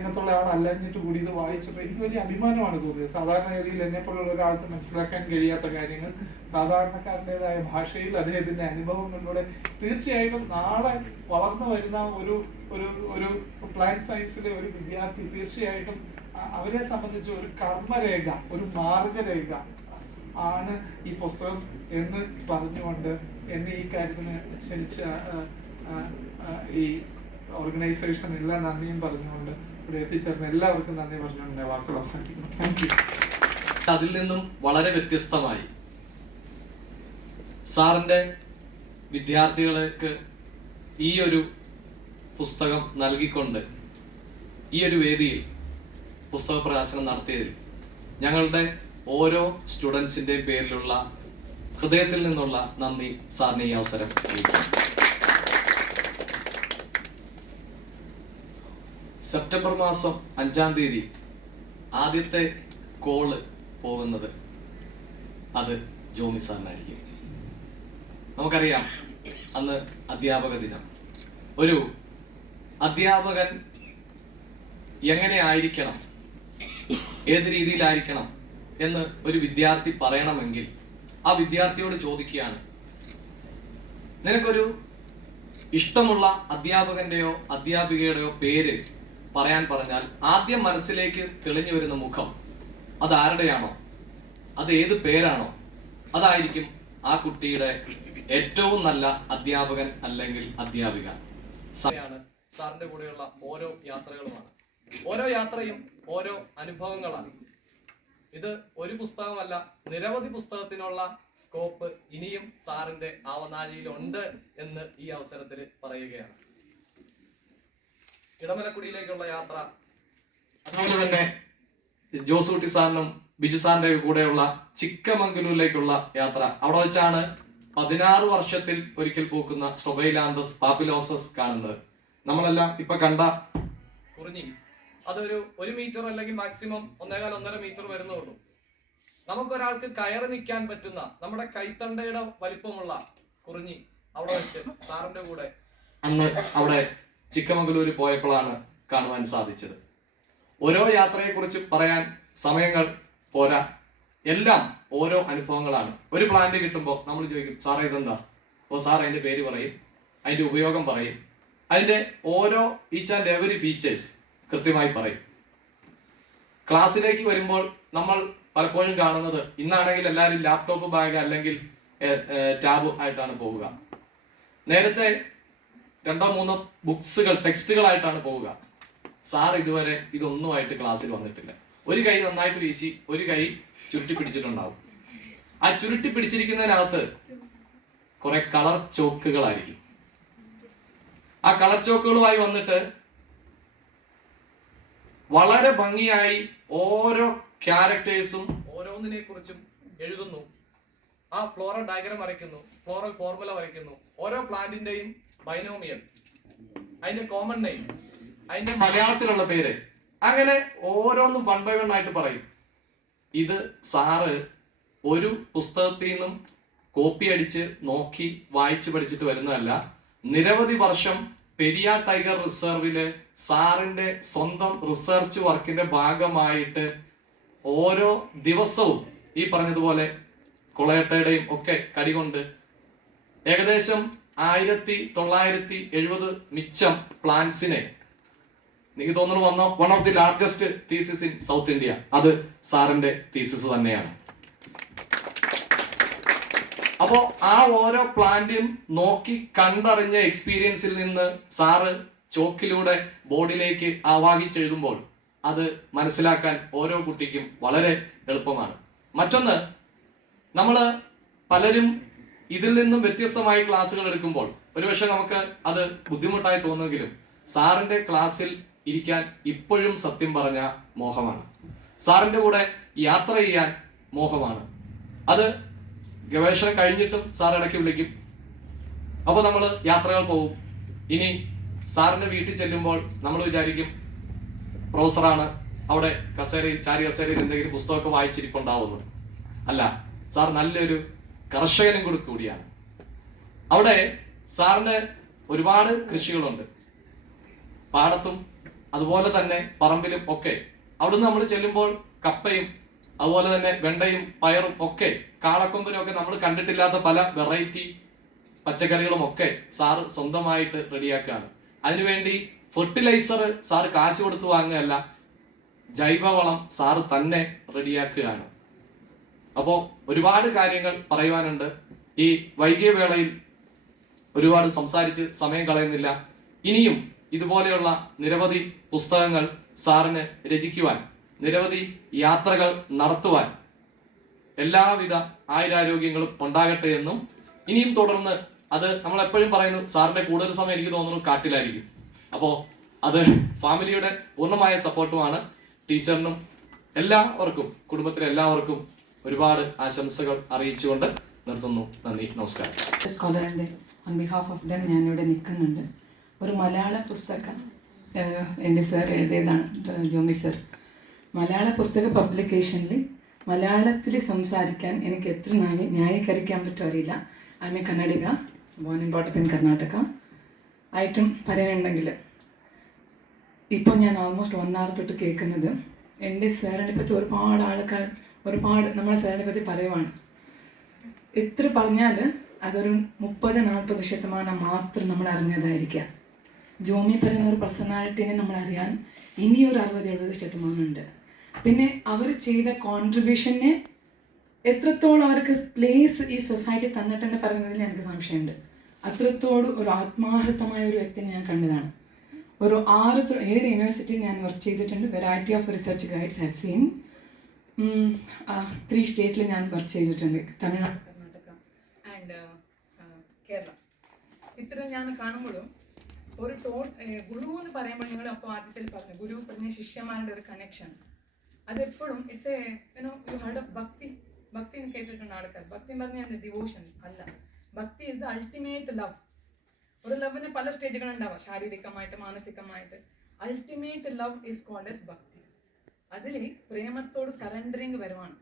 രംഗത്തുള്ള ആളല്ലഞ്ഞിട്ട് കൂടി ഇത് വായിച്ചപ്പോൾ എനിക്ക് വലിയ അഭിമാനമാണ് തോന്നിയത്. സാധാരണഗതിയിൽ എന്നെ പോലുള്ള ഒരാൾക്ക് മനസ്സിലാക്കാൻ കഴിയാത്ത കാര്യങ്ങൾ സാധാരണക്കാരൻ്റെതായ ഭാഷയിൽ അദ്ദേഹത്തിന്റെ അനുഭവങ്ങളിലൂടെ തീർച്ചയായിട്ടും നാളെ വളർന്നു വരുന്ന ഒരു ഒരു ഒരു പ്ലാന്റ് സയൻസിലെ ഒരു വിദ്യാർത്ഥി തീർച്ചയായിട്ടും അവരെ സംബന്ധിച്ച് ഒരു കർമ്മരേഖ, ഒരു മാർഗരേഖ ആണ് ഈ പുസ്തകം എന്ന് പറഞ്ഞുകൊണ്ട് എന്നെ ഈ കാര്യത്തിന് ക്ഷണിച്ച ഈ ഓർഗനൈസേഷൻ എല്ലാം നന്ദിയും പറഞ്ഞുകൊണ്ട് ഇവിടെ എത്തിച്ചേർന്ന എല്ലാവർക്കും നന്ദി പറഞ്ഞുകൊണ്ട് വാക്കുകൾ അവസാനിപ്പിക്കുന്നു. Thank you. അതിൽ നിന്നും വളരെ വ്യത്യസ്തമായി സാറിന്റെ വിദ്യാർത്ഥികൾക്ക് ഈ ഒരു പുസ്തകം നൽകിക്കൊണ്ട് ഈ ഒരു വേദിയിൽ പുസ്തക പ്രകാശനം നടത്തിയതിൽ ഞങ്ങളുടെ ഓരോ സ്റ്റുഡൻസിന്റെയും പേരിലുള്ള ഹൃദയത്തിൽ നിന്നുള്ള നന്ദി സാറിന് ഈ അവസരം നൽകുന്നു. സെപ്റ്റംബർ മാസം 5-ാം തീയതി ആദ്യത്തെ കോള് പോകുന്നത് അത് ജോമി സാറിനായിരിക്കും. നമുക്കറിയാം അന്ന് അധ്യാപക ദിനം. ഒരു അധ്യാപകൻ എങ്ങനെ ആയിരിക്കണം, ഏത് രീതിയിലായിരിക്കണം എന്ന് ഒരു വിദ്യാർത്ഥി പറയണമെങ്കിൽ ആ വിദ്യാർത്ഥിയോട് ചോദിക്കുകയാണ്, നിനക്കൊരു ഇഷ്ടമുള്ള അധ്യാപകന്റെയോ അധ്യാപികയുടെയോ പേര് പറയാൻ പറഞ്ഞാൽ ആദ്യം മനസ്സിലേക്ക് തെളിഞ്ഞു വരുന്ന മുഖം അത് ആരുടെയാണോ, അത് ഏത് പേരാണോ, അതായിരിക്കും ആ കുട്ടിയുടെ ഏറ്റവും നല്ല അധ്യാപകൻ അല്ലെങ്കിൽ അധ്യാപിക. സാറിന്റെ കൂടെയുള്ള ഓരോ യാത്രകളുമാണ്. ഓരോ യാത്രയും ഓരോ അനുഭവങ്ങളാണ്. ഇത് ഒരു പുസ്തകമല്ല, നിരവധി പുസ്തകത്തിനുള്ള സ്കോപ്പ് ഇനിയും സാറിന്റെ ആവനാഴിയിലുണ്ട് എന്ന് ഈ അവസരത്തിൽ പറയുകയാണ്. ഇടമലക്കുടിയിലേക്കുള്ള യാത്ര, അതുപോലെ തന്നെ ജോസൂട്ടി സാറിനും ബിജു സാറിന്റെ കൂടെയുള്ള ചിക്കമംഗലൂരിലേക്കുള്ള യാത്ര. അവിടെ വെച്ചാണ് 16 വർഷത്തിൽ ഒരിക്കൽ പൂക്കുന്ന സ്ട്രൊബൈലാന്തസ് പാപ്പിലോസസ് കാണുന്നത്. നമ്മളെല്ലാം ഇപ്പൊ കണ്ട കുറിഞ്ഞി അതൊരു 1 മീറ്റർ അല്ലെങ്കിൽ മാക്സിമം 1.5-1.5 മീറ്റർ വരുന്നുള്ളൂ. നമുക്കൊരാൾക്ക് കയറി നിൽക്കാൻ പറ്റുന്ന നമ്മുടെ കൈത്തണ്ടയുടെ വലിപ്പമുള്ള കുറിഞ്ഞി അവിടെ വെച്ച് സാറിന്റെ കൂടെ അന്ന് അവിടെ ചിക്കമംഗലൂര് പോയപ്പോഴാണ് കാണുവാൻ സാധിച്ചത്. ഓരോ യാത്രയെ കുറിച്ച് പറയാൻ സമയങ്ങൾ പോരാ, എല്ലാം ഓരോ അനുഭവങ്ങളാണ്. ഒരു പ്ലാന്റ് കിട്ടുമ്പോൾ നമ്മൾ ചോദിക്കും, സാറേ ഇതെന്താ? അപ്പോൾ സാർ അതിന്റെ പേര് പറയും, അതിന്റെ ഉപയോഗം പറയും, അതിന്റെ ഓരോ ഈച്ച് ആൻഡ് എവരി ഫീച്ചേഴ്സ് കൃത്യമായി പറയും. ക്ലാസ്സിലേക്ക് വരുമ്പോൾ നമ്മൾ പലപ്പോഴും കാണുന്നത്, ഇന്നാണെങ്കിൽ എല്ലാവരും ലാപ്ടോപ്പ് ബാഗ് അല്ലെങ്കിൽ ടാബ് ആയിട്ടാണ് പോവുക. നേരത്തെ 2-3 ബുക്സുകൾ ടെക്സ്റ്റുകളായിട്ടാണ് പോവുക. സാർ ഇതുവരെ ഇതൊന്നുമായിട്ട് ക്ലാസ്സിൽ വന്നിട്ടില്ല. ഒരു കൈ നന്നായിട്ട് വീശി ഒരു കൈ ചുരുട്ടി പിടിച്ചിട്ടുണ്ടാവും. ആ ചുരുട്ടി പിടിച്ചിരിക്കുന്നതിനകത്ത് കുറെ കളർ ചോക്കുകളായിരിക്കും. ആ കളർ ചോക്കുകളുമായി വന്നിട്ട് വളരെ ഭംഗിയായി ഓരോ ക്യാരക്ടേഴ്സും ഓരോന്നിനെ കുറിച്ചും എഴുതുന്നു. ആ ഫ്ലോറൽ ഡയഗ്രം വരയ്ക്കുന്നു, ഫ്ലോറൽ ഫോർമുല വരയ്ക്കുന്നു, ഓരോ പ്ലാന്റിന്റെയും ബൈനോമിയൽ, അതിന്റെ കോമൺ നെയിം, അതിന്റെ മലയാളത്തിലുള്ള പേര്, അങ്ങനെ ഓരോന്നും വൺ ബൈ വൺ ആയിട്ട് പറയും. ഇത് സാറ് ഒരു പുസ്തകത്തിൽ നിന്നും കോപ്പി അടിച്ച് നോക്കി വായിച്ച് പഠിച്ചിട്ട് വരുന്നതല്ല. നിരവധി വർഷം പെരിയാർ ടൈഗർ റിസർവില് സാറിന്റെ സ്വന്തം റിസർച്ച് വർക്കിന്റെ ഭാഗമായിട്ട് ഓരോ ദിവസവും ഈ പറഞ്ഞതുപോലെ കൊളയട്ടയുടെയും ഒക്കെ കടികൊണ്ട് ഏകദേശം 1970 മിച്ചം പ്ലാന്റ്സിനെ, എനിക്ക് തോന്നുന്നു one of the largest thesis in south India, അത് സാറിന്റെ തീസിസ് തന്നെയാണ്. അപ്പോ ആ ഓരോ പ്ലാന്റും നോക്കി കണ്ടറിഞ്ഞ എക്സ്പീരിയൻസിൽ നിന്ന് സാറ് ചോക്കിലൂടെ ബോർഡിലേക്ക് ആവാഹിച്ചെഴുതുമ്പോൾ അത് മനസ്സിലാക്കാൻ ഓരോ കുട്ടിക്കും വളരെ എളുപ്പമാണ്. മറ്റൊന്ന്, നമ്മള് പലരും ഇതിൽ നിന്നും വ്യത്യസ്തമായി ക്ലാസ്സുകൾ എടുക്കുമ്പോൾ ഒരുപക്ഷെ നമുക്ക് അത് ബുദ്ധിമുട്ടായി തോന്നുമെങ്കിലും സാറിന്റെ ക്ലാസ്സിൽ ഇരിക്കാൻ ഇപ്പോഴും സത്യം പറഞ്ഞ മോഹമാണ്. സാറിന്റെ കൂടെ യാത്ര ചെയ്യാൻ മോഹമാണ്. അത് ഗവേഷണം കഴിഞ്ഞിട്ടും സാർ ഇടയ്ക്ക് വിളിക്കും. അപ്പൊ നമ്മൾ യാത്രകൾ പോകും. ഇനി സാറിന്റെ വീട്ടിൽ ചെല്ലുമ്പോൾ നമ്മൾ വിചാരിക്കും പ്രൊഫസറാണ്, അവിടെ കസേരയിൽ ചാരി കസേരയിൽ എന്തെങ്കിലും പുസ്തകമൊക്കെ വായിച്ചിരിപ്പുണ്ടാവുന്നു. അല്ല, സാർ നല്ലൊരു കർഷകനും കൂടിയാണ്. അവിടെ സാറിന് ഒരുപാട് കൃഷികളുണ്ട്. പാടത്തും അതുപോലെ തന്നെ പറമ്പിലും ഒക്കെ. അവിടുന്ന് നമ്മൾ ചെല്ലുമ്പോൾ കപ്പയും അതുപോലെ തന്നെ വെണ്ടയും പയറും ഒക്കെ കാളക്കൊമ്പനും ഒക്കെ നമ്മൾ കണ്ടിട്ടില്ലാത്ത പല വെറൈറ്റി പച്ചക്കറികളും ഒക്കെ സാറ് സ്വന്തമായിട്ട് റെഡിയാക്കുകയാണ്. അതിനുവേണ്ടി ഫെർട്ടിലൈസർ സാറ് കാശ് കൊടുത്ത് വാങ്ങുകയല്ല, ജൈവവളം സാറ് തന്നെ റെഡിയാക്കുകയാണ്. അപ്പോൾ ഒരുപാട് കാര്യങ്ങൾ പറയുവാനുണ്ട്. ഈ വൈകിയ വേളയിൽ ഒരുപാട് സംസാരിച്ച് സമയം കളയുന്നില്ല. ഇനിയും ഇതുപോലെയുള്ള നിരവധി പുസ്തകങ്ങൾ സാറിന് രചിക്കുവാൻ, നിരവധി യാത്രകൾ നടത്തുവാൻ എല്ലാവിധ ആയുരാരോഗ്യങ്ങളും ഉണ്ടാകട്ടെ എന്നും, ഇനിയും തുടർന്ന് അത് നമ്മൾ എപ്പോഴും പറയുന്നു, സാറിന്റെ കൂടുതൽ സമയം എനിക്ക് തോന്നുന്നു കാട്ടിലായിരിക്കും. അപ്പോൾ അത് ഫാമിലിയുടെ പൂർണ്ണമായ സപ്പോർട്ടുമാണ്. ടീച്ചറിനും എല്ലാവർക്കും, കുടുംബത്തിലെ എല്ലാവർക്കും ഒരുപാട് ആശംസകൾ അറിയിച്ചുകൊണ്ട് നിർത്തുന്നു. നന്ദി, നമസ്കാരം. സ്കോളറിൻ്റെ ഓൺ ബിഹാഫ് ഓഫ് ദം ഞാനിവിടെ നിൽക്കുന്നുണ്ട്. ഒരു മലയാള പുസ്തകം എൻ്റെ സാർ എഴുതിയതാണ്, ജോമി സർ. മലയാള പുസ്തക പബ്ലിക്കേഷനിൽ മലയാളത്തിൽ സംസാരിക്കാൻ എനിക്ക് എത്ര ന്യായീകരിക്കാൻ പറ്റുമോ അറിയില്ല. I am a Kannadiga, born and brought up in Karnataka. ആയിട്ടും പറയാനുണ്ടെങ്കിൽ ഇപ്പോൾ ഞാൻ ഓൾമോസ്റ്റ് 1 hour തൊട്ട് കേൾക്കുന്നത് എൻ്റെ സാറിനെ പറ്റി ഒരുപാട് ആൾക്കാർ ഒരുപാട് നമ്മളെ സാറിനെ പറ്റി പറയുവാണ്. എത്ര പറഞ്ഞാൽ അതൊരു 30-40% മാത്രം നമ്മൾ അറിഞ്ഞതായിരിക്കാം. ജോമി പറയുന്ന ഒരു പേഴ്സണാലിറ്റീനെ നമ്മൾ അറിയാൻ ഇനിയൊരു 60-70% ഉണ്ട്. പിന്നെ അവർ ചെയ്ത കോൺട്രിബ്യൂഷനെ എത്രത്തോളം അവർക്ക് പ്ലേസ് ഈ സൊസൈറ്റി തന്നിട്ടുണ്ട് പറയുന്നതിൽ എനിക്ക് സംശയമുണ്ട്. അത്രത്തോളം ഒരു ആത്മാർത്ഥമായ ഒരു വ്യക്തിനെ ഞാൻ കണ്ടതാണ്. ഒരു 6-7 യൂണിവേഴ്സിറ്റിയിൽ ഞാൻ വർക്ക് ചെയ്തിട്ടുണ്ട്. Variety of research guides have seen. 3 സ്റ്റേറ്റിൽ ഞാൻ വർക്ക് ചെയ്തിട്ടുണ്ട്, തമിഴ്നാട്, കർണാടക ആൻഡ് കേരള. ഇത്ര ഞാൻ കാണുമ്പോഴും ഒരു ഗുരു എന്ന് പറയുമ്പോൾ നിങ്ങൾ അപ്പോൾ ആദ്യത്തിൽ പറഞ്ഞു ഗുരു പറഞ്ഞ ശിഷ്യന്മാരുടെ ഒരു കണക്ഷൻ, അതെപ്പോഴും it's A U hard of ഭക്തി. ഭക്തി എന്ന് കേട്ടിട്ടുണ്ട് ആൾക്കാർ. ഭക്തി എന്ന് പറഞ്ഞാൽ ഡിവോഷൻ അല്ല. ഭക്തി ഇസ് ദ അൾട്ടിമേറ്റ് ലവ്. ഒരു ലവിന് പല സ്റ്റേജുകളുണ്ടാവാം, ശാരീരികമായിട്ട്, മാനസികമായിട്ട്. Ultimate love is called as bhakti. അതിൽ പ്രേമത്തോട് സറണ്ടറിങ് വരുവാണ്.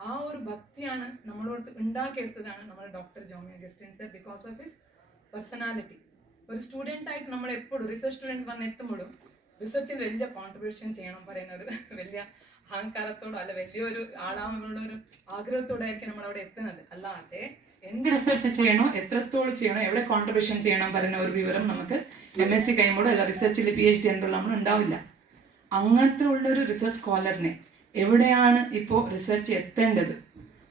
ആ ഒരു ഭക്തിയാണ് നമ്മളോട് ഉണ്ടാക്കിയെടുത്തതാണ് നമ്മുടെ doctor Jomi Augustine sir, because of his personality. ഒരു സ്റ്റുഡൻ്റായിട്ട് നമ്മൾ എപ്പോഴും റിസർച്ച് സ്റ്റുഡൻസ് വന്ന് എത്തുമ്പോഴും റിസർച്ചിൽ വലിയ കോൺട്രിബ്യൂഷൻ ചെയ്യണം പറയുന്ന ഒരു വലിയ അഹങ്കാരത്തോടോ അല്ല വലിയൊരു ആളാവാനുള്ള ഒരു ആഗ്രഹത്തോടായിരിക്കും നമ്മൾ അവിടെ എത്തുന്നത്. അല്ലാതെ എന്ത് റിസർച്ച് ചെയ്യണോ, എത്രത്തോളം ചെയ്യണോ, എവിടെ കോൺട്രിബ്യൂഷൻ ചെയ്യണം പറയുന്ന ഒരു വിവരം നമുക്ക് MSc കഴിയുമ്പോഴോ അല്ല റിസർച്ചിൽ PhD എന്നുള്ള നമ്മൾ ഉണ്ടാവില്ല. അങ്ങനത്തെ ഉള്ളൊരു റിസർച്ച് സ്കോളറിനെ എവിടെയാണ് ഇപ്പോൾ റിസർച്ച് എത്തേണ്ടത്,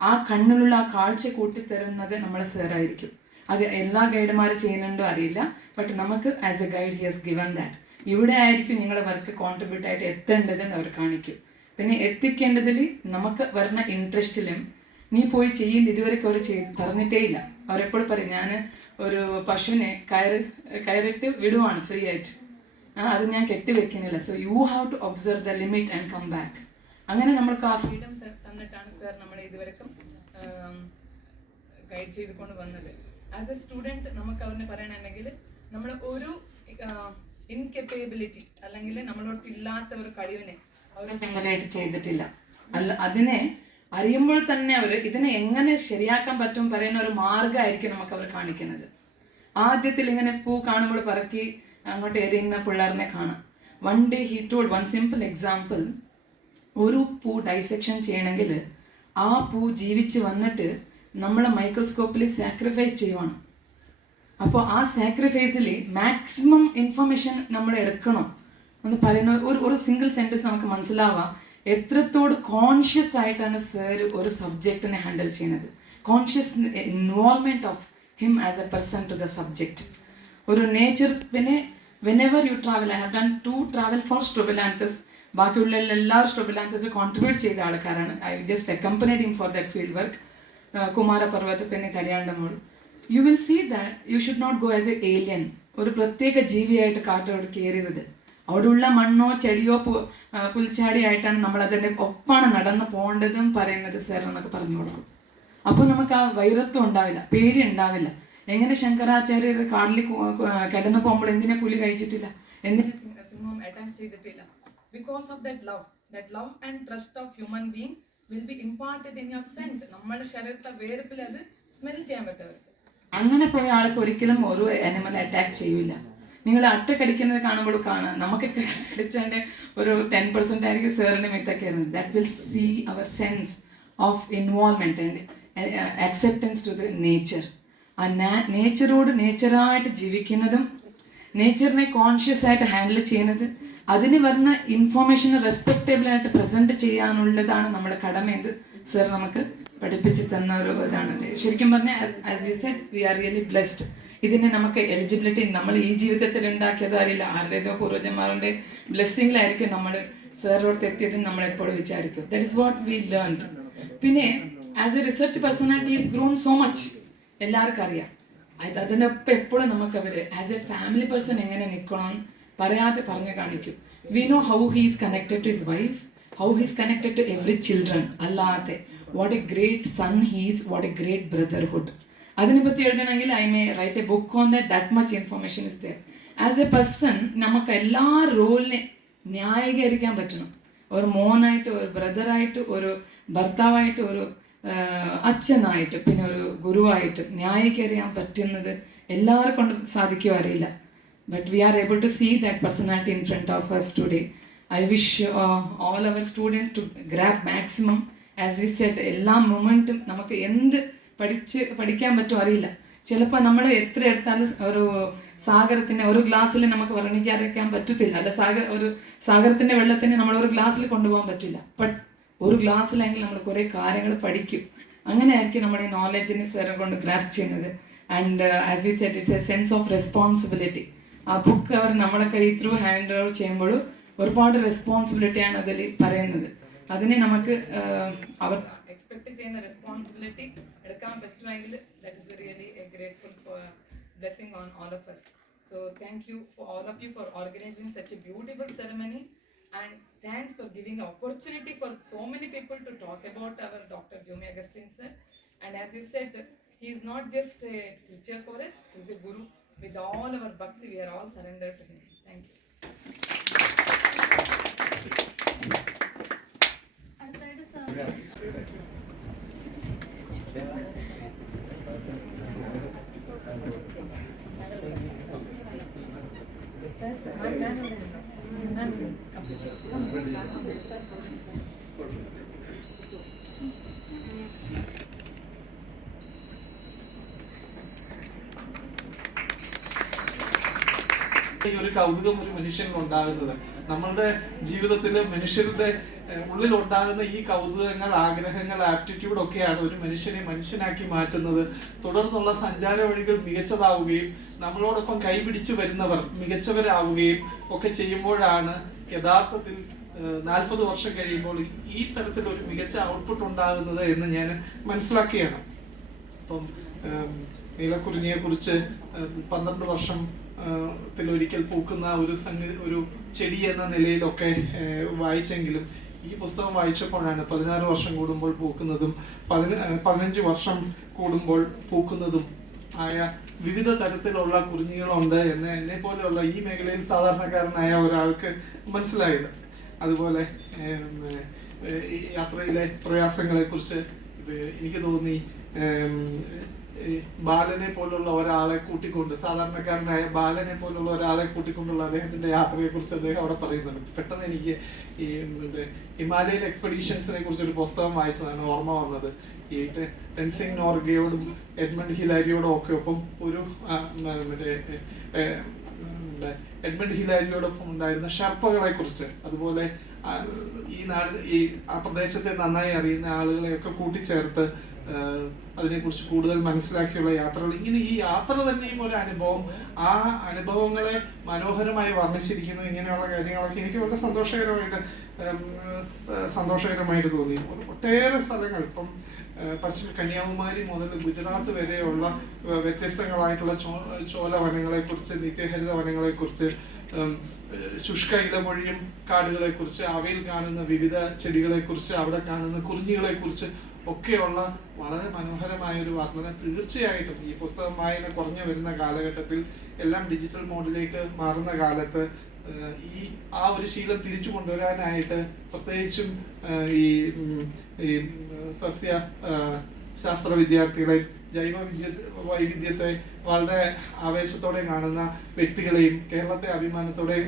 ആ കണ്ണിലുള്ള ആ കാഴ്ച കൂട്ടിത്തരുന്നത് നമ്മുടെ സാറായിരിക്കും. അത് എല്ലാ ഗൈഡുമാരും ചെയ്യുന്നുണ്ടോ അറിയില്ല, ബട്ട് നമുക്ക് as a guide he has given that. ഇവിടെ ആയിരിക്കും നിങ്ങളുടെ വർക്ക് കോൺട്രിബ്യൂട്ട് ആയിട്ട് എത്തേണ്ടതെന്ന് അവർ കാണിക്കും. പിന്നെ എത്തിക്കേണ്ടതിൽ നമുക്ക് വരുന്ന ഇൻട്രസ്റ്റിലും നീ പോയി ചെയ്യുന്നത് ഇതുവരെയൊക്കെ അവർ പറഞ്ഞിട്ടേ ഇല്ല. അവരെപ്പോഴും പറയും ഞാൻ ഒരു പശുവിനെ കയറിട്ട് വിടുവാണ് ഫ്രീ ആയിട്ട്, അത് ഞാൻ കെട്ടിവെക്കുന്നില്ല. So you have to observe the limit and come back. അങ്ങനെ നമ്മൾക്ക് ആ ഫ്രീഡം തന്നിട്ടാണ് സാർ നമ്മളെ ഇതുവരെക്കും ഗൈഡ് ചെയ്തുകൊണ്ട് വന്നത്. ആസ് എ സ്റ്റുഡൻറ്റ് നമുക്ക് അവരെ പറയണമെങ്കിൽ നമ്മൾ ഒരു ഇൻകെപ്പബിലിറ്റി അല്ലെങ്കിൽ നമ്മളോട് ഇല്ലാത്ത ഒരു കഴിവിനെ അവർ ഞങ്ങളായിട്ട് ചെയ്തിട്ടില്ല. അല്ല, അതിനെ അറിയുമ്പോൾ തന്നെ അവർ ഇതിനെ എങ്ങനെ ശരിയാക്കാൻ പറ്റും പറയുന്ന ഒരു മാർഗമായിരിക്കും നമുക്ക് അവർ കാണിക്കുന്നത്. ആദ്യത്തിൽ ഇങ്ങനെ പൂ കാണുമ്പോൾ പറക്കി അങ്ങോട്ട് എറിയുന്ന പിള്ളേറിനെ കാണാം. One day he told one simple example. ഒരു പൂ ഡൈസെക്ഷൻ ചെയ്യണമെങ്കിൽ ആ പൂ ജീവിച്ച് വന്നിട്ട് നമ്മളെ മൈക്രോസ്കോപ്പിൽ സാക്രിഫൈസ് ചെയ്യുവാണ്. അപ്പോൾ ആ സാക്രിഫൈസിൽ മാക്സിമം ഇൻഫർമേഷൻ നമ്മൾ എടുക്കണം എന്ന് പറയുന്ന ഒരു സിംഗിൾ സെൻറ്റൻസ് നമുക്ക് മനസ്സിലാവാം എത്രത്തോട് കോൺഷ്യസ് ആയിട്ടാണ് സർ ഒരു സബ്ജക്റ്റിനെ ഹാൻഡിൽ ചെയ്യുന്നത്. Conscious involvement of him as a person to the subject. ഒരു നേച്ചർ പിന്നെ whenever you travel, I have done 2 travel for Strobilanthes. ബാക്കിയുള്ള എല്ലാവരും സ്ട്രോബിലാന്തസ് കോൺട്രിബ്യൂട്ട് ചെയ്ത ആൾക്കാരാണ്. I just accompanied him for that field work. Kumaraparvatha പിന്നെ Thadiyandamol. You will see that you should not go as a alien. ഒരു പ്രത്യേക ജീവിയായിട്ട് കാട്ടോട് കയറരുത്. അവിടെയുള്ള മണ്ണോ ചെടിയോ പുൽച്ചാടിയായിട്ടാണ് നമ്മൾ അതിൻ്റെ ഒപ്പാണ് നടന്നു പോകേണ്ടതും പറയുന്നത് സാർ നമുക്ക് പറഞ്ഞു കൊടുക്കും. അപ്പോൾ നമുക്ക് ആ വൈരത്വം ഉണ്ടാവില്ല, പേടി ഉണ്ടാവില്ല. എങ്ങനെ ശങ്കരാചാര്യർ കാടിൽ കിടന്നു പോകുമ്പോൾ എന്തിനെ പുലി കഴിച്ചിട്ടില്ല, എന്തിനെ സിംഹം അറ്റാക്ക് ചെയ്തിട്ടില്ല? Because of that love and trust of human being will be imparted in your saint. നമ്മുടെ ശരീരത്തെ വേർപ്പിൽ അത് സ്മെൽ ചെയ്യാൻ പറ്റും അവർക്ക്. അങ്ങനെ പോയ ആൾക്ക് ഒരിക്കലും ഒരു അനിമൽ അറ്റാക്ക് ചെയ്യില്ല. നിങ്ങൾ അട്ടക്കടിക്കുന്നത് കാണുമ്പോൾ കാണാം, നമുക്കൊക്കെ കടിച്ചതിൻ്റെ ഒരു 10% ആയിരിക്കും സാറിൻ്റെ മിത്തൊക്കെ ആയിരുന്നു. That will see our sense of involvement and acceptance to the nature. ആ നേച്ചറോട് നേച്ചറായിട്ട് ജീവിക്കുന്നതും നേച്ചറിനെ കോൺഷ്യസ് ആയിട്ട് ഹാൻഡിൽ ചെയ്യുന്നത്, അതിന് വരുന്ന ഇൻഫോർമേഷൻ റെസ്പെക്റ്റബിൾ ആയിട്ട് പ്രസൻറ്റ് ചെയ്യാനുള്ളതാണ് നമ്മുടെ കടമയെന്ന് സർ നമുക്ക് പഠിപ്പിച്ച് തന്ന ഒരു ഇതാണ്. ശരിക്കും പറഞ്ഞാൽ as you said we are really blessed. ഇതിന് നമുക്ക് എലിജിബിലിറ്റി നമ്മൾ ഈ ജീവിതത്തിൽ ഉണ്ടാക്കിയതോ അറിയില്ല, ആരുടേതോ പൂർവ്വജന്മാരുടെ ബ്ലെസ്സിങ്ങിലായിരിക്കും നമ്മൾ സാറിനോട് എത്തിയതെന്ന് നമ്മളെപ്പോഴും വിചാരിക്കും. That is what we learned. പിന്നെ as a research personality is grown so much, എല്ലാവർക്കും അറിയാം. അതിനൊപ്പം എപ്പോഴും നമുക്ക് അവർ ആസ് എ ഫാമിലി പേഴ്സൺ എങ്ങനെ നിൽക്കണം പറയാതെ പറഞ്ഞു കാണിക്കും. We know how he is connected to his wife, how he is connected to every children. അല്ലാതെ what a great son he's, what a great brotherhood. അതിനെപ്പറ്റി എഴുതണമെങ്കിൽ I may write a book on that much information is there. As a person നമുക്ക് എല്ലാ റോളിനെ ന്യായീകരിക്കാൻ പറ്റണം. ഒരു മോനായിട്ട്, ഒരു ബ്രദറായിട്ട്, ഒരു ഭർത്താവായിട്ട്, ഒരു അച്ഛനായിട്ട്, പിന്നെ ഒരു ഗുരുവായിട്ട് ന്യായീകരിക്കാൻ പറ്റുന്നത് എല്ലാവരെ കൊണ്ടും സാധിക്കുമോ അറിയില്ല. But we are able to see that personality in front of us today. I wish all our students to grab maximum. As we said, എല്ലാ മൊമെൻറ്റും നമുക്ക് എന്ത് പഠിക്കാൻ പറ്റുമോ അറിയില്ല. ചിലപ്പോൾ നമ്മൾ എത്ര എടുത്താലും ഒരു സാഗരത്തിൻ്റെ ഒരു ഗ്ലാസ്സിൽ നമുക്ക് വർണ്ണിക്കാതിരിക്കാൻ പറ്റത്തില്ല. അല്ല, ഒരു സാഗരത്തിൻ്റെ വെള്ളത്തിനെ നമ്മൾ ഒരു ഗ്ലാസ്സിൽ കൊണ്ടുപോകാൻ പറ്റില്ല. ബട്ട് ഒരു ഗ്ലാസ്സിലെങ്കിൽ നമ്മൾ കുറേ കാര്യങ്ങൾ പഠിക്കും. അങ്ങനെ ആയിരിക്കും നമ്മുടെ ഈ നോളജിനെ സാറെ കൊണ്ട് ഗ്രാസ്പ് ചെയ്യുന്നത്. And as we said, it's a sense of responsibility. ആ ബുക്ക് അവർ നമ്മുടെ കൈ ത്രൂ ഹാൻഡ് ഓവർ ചെയ്യുമ്പോൾ ഒരുപാട് റെസ്പോൺസിബിലിറ്റിയാണ് അതിൽ പറയുന്നത്. അതിനെ നമുക്ക് അവർ എക്സ്പെക്ട് ചെയ്യുന്ന റെസ്പോൺസിബിലിറ്റി എടുക്കാൻ പറ്റുമെങ്കിൽ that is really A grateful blessing on all of us. So thank you for all of you for organizing such a beautiful ceremony, and thanks for giving opportunity for so many people to talk about our Dr. Jyomi Augustine sir. And as you said, he is not just a teacher for us, he is a guru. With all our bhakti, we are all surrendered to him. Thank you. ഈ ഒരു കൗതുകം ഒരു മനുഷ്യനിൽ ഉണ്ടാകുന്നത്, നമ്മളുടെ ജീവിതത്തിൽ മനുഷ്യരുടെ ഉള്ളിൽ ഉണ്ടാകുന്ന ഈ കൗതുകങ്ങൾ, ആഗ്രഹങ്ങൾ, ആപ്റ്റിറ്റ്യൂഡ് ഒക്കെയാണ് ഒരു മനുഷ്യനെ മനുഷ്യനാക്കി മാറ്റുന്നത്. തുടർന്നുള്ള സഞ്ചാര വഴികൾ മികച്ചതാവുകയും നമ്മളോടൊപ്പം കൈപിടിച്ചു വരുന്നവർ മികച്ചവരാവുകയും ഒക്കെ ചെയ്യുമ്പോഴാണ് യഥാർത്ഥത്തിൽ 40 വർഷം കഴിയുമ്പോൾ ഈ തരത്തിലൊരു മികച്ച ഔട്ട്പുട്ട് ഉണ്ടാകുന്നത് എന്ന് ഞാൻ മനസ്സിലാക്കിയാണ്. അപ്പം നീലക്കുറിഞ്ഞിയെ കുറിച്ച് 12 വർഷം ത്തിലൊരിക്കൽ പൂക്കുന്ന ഒരു ചെടി എന്ന നിലയിലൊക്കെ വായിച്ചെങ്കിലും ഈ പുസ്തകം വായിച്ചപ്പോഴാണ് 16 വർഷം കൂടുമ്പോൾ പൂക്കുന്നതും 15 വർഷം കൂടുമ്പോൾ പൂക്കുന്നതും ആയ വിവിധ തരത്തിലുള്ള കുറിഞ്ഞികളുണ്ട് എന്ന് എന്നെ പോലെയുള്ള ഈ മേഖലയിൽ സാധാരണക്കാരനായ ഒരാൾക്ക് മനസ്സിലായത്. അതുപോലെ യാത്രയിലെ പ്രയാസങ്ങളെ കുറിച്ച് എനിക്ക് തോന്നി ബാലനെ പോലുള്ള ഒരാളെ കൂട്ടിക്കൊണ്ട്, സാധാരണക്കാരനായ ബാലനെ പോലുള്ള ഒരാളെ കൂട്ടിക്കൊണ്ടുള്ള അദ്ദേഹത്തിന്റെ യാത്രയെ കുറിച്ച് അദ്ദേഹം അവിടെ പറയുന്നുണ്ട്. പെട്ടെന്ന് എനിക്ക് ഈ ഹിമാലയൻ എക്സ്പെഡീഷൻസിനെ കുറിച്ച് ഒരു പുസ്തകം വായിച്ചതാണ് ഓർമ്മ വന്നത്. ഈ ടെൻസിങ് നോർഗയോടും എഡ്മണ്ട് ഹിലാരിയോടും ഒക്കെ ഒപ്പം ഒരു എഡ്മണ്ട് ഹിലാരിയോടൊപ്പം ഉണ്ടായിരുന്ന ഷെർപ്പകളെ കുറിച്ച്, അതുപോലെ ആ പ്രദേശത്തെ നന്നായി അറിയുന്ന ആളുകളെയൊക്കെ കൂട്ടിച്ചേർത്ത് അതിനെക്കുറിച്ച് കൂടുതൽ മനസ്സിലാക്കിയുള്ള യാത്രകൾ. ഇങ്ങനെ ഈ യാത്ര തന്നെയും ഒരു അനുഭവം, ആ അനുഭവങ്ങളെ മനോഹരമായി വർണ്ണിച്ചിരിക്കുന്നു. ഇങ്ങനെയുള്ള കാര്യങ്ങളൊക്കെ എനിക്ക് വളരെ സന്തോഷകരമായിട്ട് തോന്നി. ഒട്ടേറെ സ്ഥലങ്ങൾ, ഇപ്പം കന്യാകുമാരി മുതൽ ഗുജറാത്ത് വരെയുള്ള വ്യത്യസ്തങ്ങളായിട്ടുള്ള ചോലവനങ്ങളെക്കുറിച്ച്, നിത്യഹരിത വനങ്ങളെക്കുറിച്ച്, ശുഷ്ക ഇലമൊഴിയും കാടുകളെക്കുറിച്ച്, അവയിൽ കാണുന്ന വിവിധ ചെടികളെക്കുറിച്ച്, അവിടെ കാണുന്ന കുറിഞ്ഞികളെക്കുറിച്ച് ഒക്കെയുള്ള വളരെ മനോഹരമായ ഒരു വർണ്ണന. തീർച്ചയായിട്ടും ഈ പുസ്തകം വായന കുറഞ്ഞു വരുന്ന കാലഘട്ടത്തിൽ, എല്ലാം ഡിജിറ്റൽ മോഡിലേക്ക് മാറുന്ന കാലത്ത് ആ ഒരു ശീലം തിരിച്ചു കൊണ്ടുവരാനായിട്ട്, പ്രത്യേകിച്ചും ഈ സസ്യ ശാസ്ത്ര വിദ്യാർത്ഥികളെയും വൈവിധ്യത്തെ വളരെ ആവേശത്തോടെ കാണുന്ന വ്യക്തികളെയും കേരളത്തെ അഭിമാനത്തോടെ